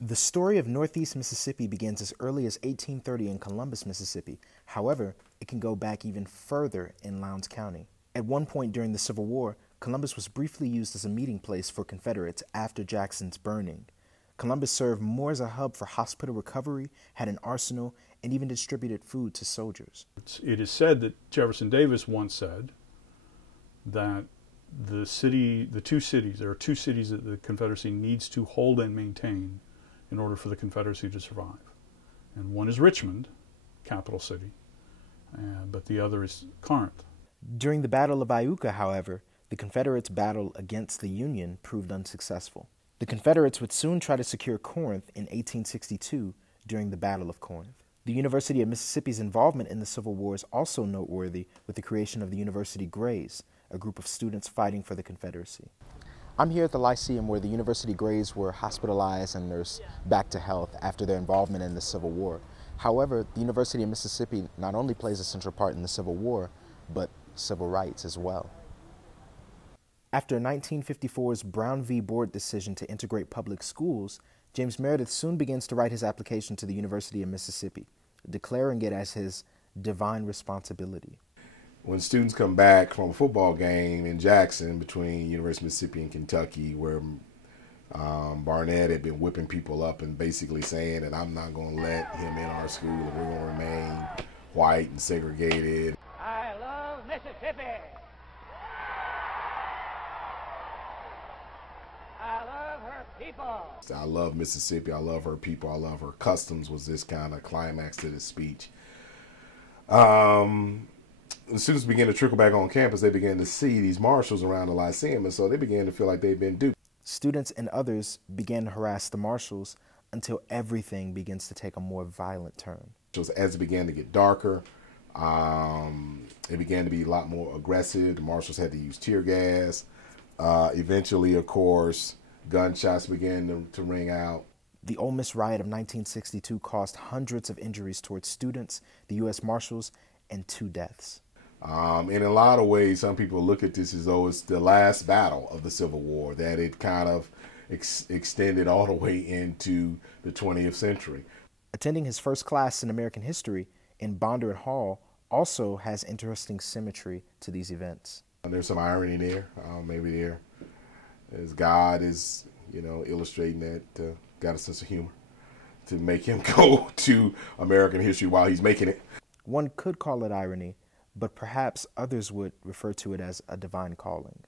The story of Northeast Mississippi begins as early as 1830 in Columbus, Mississippi. However, it can go back even further in Lowndes County. At one point during the Civil War, Columbus was briefly used as a meeting place for Confederates after Jackson's burning. Columbus served more as a hub for hospital recovery, had an arsenal, and even distributed food to soldiers. It is said that Jefferson Davis once said that there are two cities that the Confederacy needs to hold and maintain in order for the Confederacy to survive. And one is Richmond, capital city, but the other is Corinth. During the Battle of Iuka, however, the Confederates' battle against the Union proved unsuccessful. The Confederates would soon try to secure Corinth in 1862 during the Battle of Corinth. The University of Mississippi's involvement in the Civil War is also noteworthy with the creation of the University Greys, a group of students fighting for the Confederacy. I'm here at the Lyceum where the University Greys were hospitalized and nursed back to health after their involvement in the Civil War. However, the University of Mississippi not only plays a central part in the Civil War, but civil rights as well. After 1954's Brown v. Board decision to integrate public schools, James Meredith soon begins to write his application to the University of Mississippi, declaring it as his divine responsibility. When students come back from a football game in Jackson between University of Mississippi and Kentucky, where Barnett had been whipping people up and basically saying that I'm not going to let him in our school and we're going to remain white and segregated. I love Mississippi. I love her people. I love Mississippi. I love her people. I love her customs was this kind of climax to this speech. The students began to trickle back on campus. They began to see these marshals around the Lyceum, and so they began to feel like they'd been duped. Students and others began to harass the marshals until everything begins to take a more violent turn. As it began to get darker, it began to be a lot more aggressive. The marshals had to use tear gas. Eventually, of course, gunshots began to ring out. The Ole Miss riot of 1962 caused hundreds of injuries towards students, the U.S. Marshals, and 2 deaths. In a lot of ways, some people look at this as though it's the last battle of the Civil War, that it kind of extended all the way into the 20th century. Attending his first class in American history in Bondurant Hall also has interesting symmetry to these events. There's some irony there, maybe there, as God is, illustrating that, got a sense of humor to make him go to American history while he's making it. One could call it irony, but perhaps others would refer to it as a divine calling.